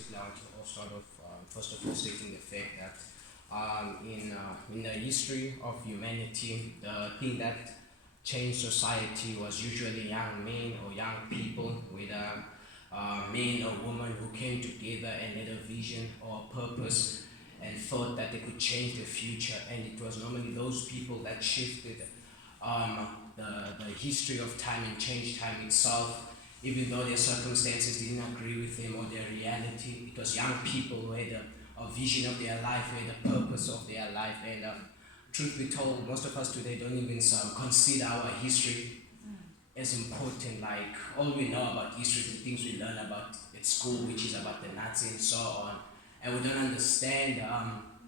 basically I want to start off first of all stating the fact that in the history of humanity, the thing that changed society was usually young men or young people, whether men or women, who came together and had a vision or a purpose and thought that they could change the future. And it was normally those people that shifted the history of time and changed time itself, even though their circumstances didn't agree with them or their reality. It was young people who had a vision of their life, who had a purpose of their life. And truth be told, most of us today don't even consider our history as important. Like, all we know about history is the things we learn about at school, which is about the Nazis and so on. And we don't understand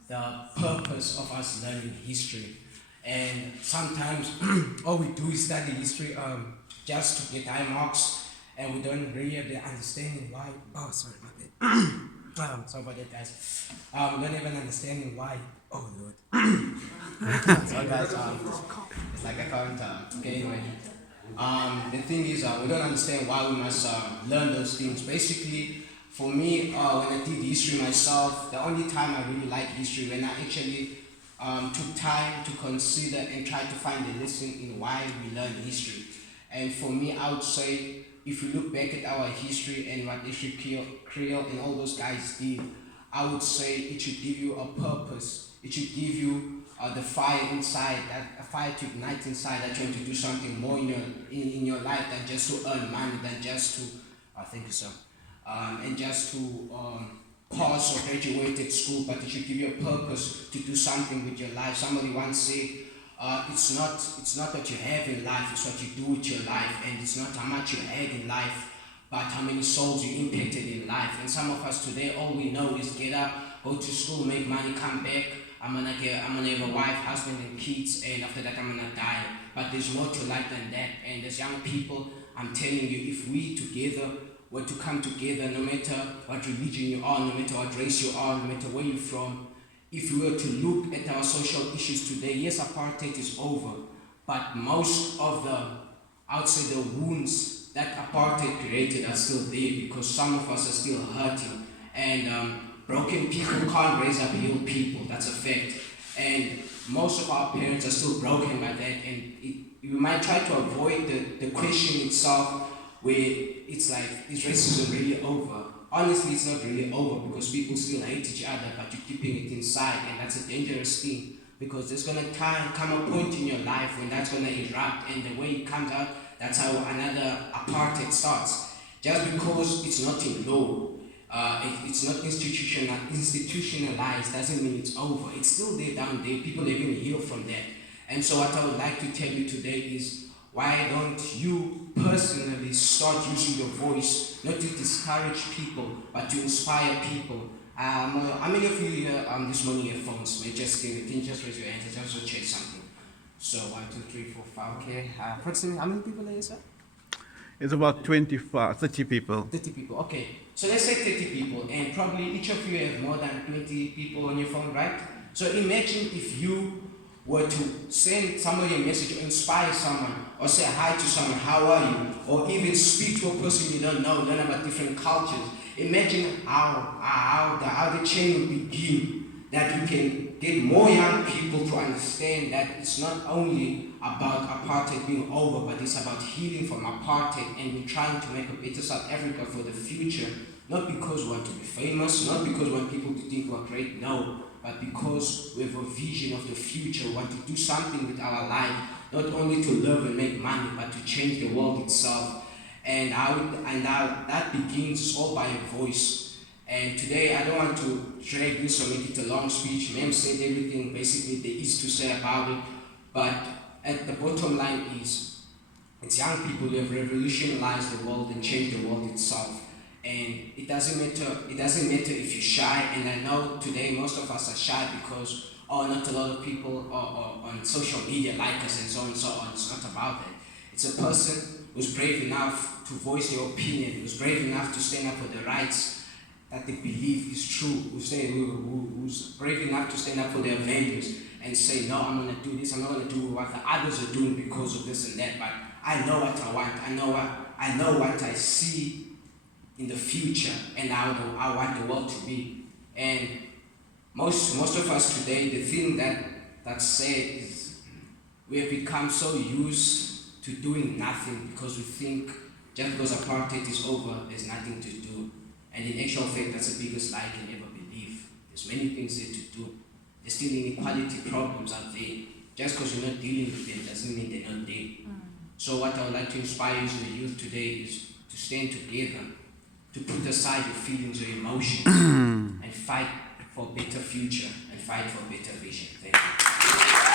the purpose of us learning history. And sometimes all we do is study history just to get high marks, and we don't really have the understanding why. Oh, sorry, my bad. Sorry about that, guys. We don't even understanding why. Oh Lord. So guys, it's like I can't. Okay, anyway. The thing is, we don't understand why we must learn those things. Basically, for me, when I did history myself, the only time I really liked history when I actually took time to consider and try to find a lesson in why we learn history. And for me, I would say, if you look back at our history and what Creole and all those guys did, I would say it should give you a purpose. It should give you the fire inside, a fire to ignite inside, that you want to do something more in your life than just to earn money, than just to, I think so, and just to pass or graduate at school, but it should give you a purpose to do something with your life. Somebody once said, it's not what you have in life, it's what you do with your life. And it's not how much you had in life, but how many souls you impacted in life. And some of us today, all we know is get up, go to school, make money, come back. I'm gonna have a wife, husband, and kids, and after that I'm gonna die. But there's more to life than that. And as young people, I'm telling you, if we together were to come together, no matter what religion you are, no matter what race you are, no matter where you're from, if we were to look at our social issues today, yes, apartheid is over, but most of the, I would say, the wounds that apartheid created are still there, because some of us are still hurting. And broken people can't raise up healed people, that's a fact. And most of our parents are still broken by that, and you might try to avoid the question itself, where it's like, is racism really over? Honestly, it's not really over, because people still hate each other, but you're keeping it inside, and that's a dangerous thing, because there's gonna come a point in your life when that's gonna erupt, and the way it comes out, that's how another apartheid starts. Just because it's not in law, it's not institutionalized, doesn't mean it's over. It's still there down there. People even heal from that. And so what I would like to tell you today is, why don't you personally start using your voice, not to discourage people, but to inspire people? How many of you here this morning have phones? May just can you just raise your hands and just check something. So 1, 2, 3, 4, 5. Okay. Approximately how many people are here, sir? It's about 30 people. 30 people, okay. So let's say 30 people, and probably each of you have more than 20 people on your phone, right? So imagine if you were to send somebody a message, or inspire someone, or say hi to someone, how are you? Or even speak to a person you don't know, learn about different cultures. Imagine how the chain will begin, that you can get more young people to understand that it's not only about apartheid being over, but it's about healing from apartheid, and we're trying to make a better South Africa for the future, not because we want to be famous, not because we want people to think we're great, no, but because we have a vision of the future. We want to do something with our life, not only to live and make money, but to change the world itself. And that begins all by a voice. And today, I don't want to drag this or make it a long speech. Ma'am said everything basically there is to say about it. But at the bottom line is, it's young people who have revolutionized the world and changed the world itself. And it doesn't matter if you're shy. And I know today most of us are shy because not a lot of people are on social media like us and so on and so on. It's not about that. It's a person who's brave enough to voice their opinion, who's brave enough to stand up for the rights that they believe is true, who's brave enough to stand up for their values and say, no, I'm going to do this, I'm not going to do what the others are doing because of this and that, but I know what I want, I know what I see in the future and how I want the world to be. And most of us today, the thing that's said is we have become so used to doing nothing because we think just because apartheid is over, there's nothing to do. And in actual fact, that's the biggest lie you can ever believe. There's many things there to do. There's still inequality problems out there. Just because you're not dealing with them doesn't mean they're not there. So what I would like to inspire you, the youth today, is to stand together, to put aside your feelings, your emotions, and fight for a better future and fight for a better vision. Thank you.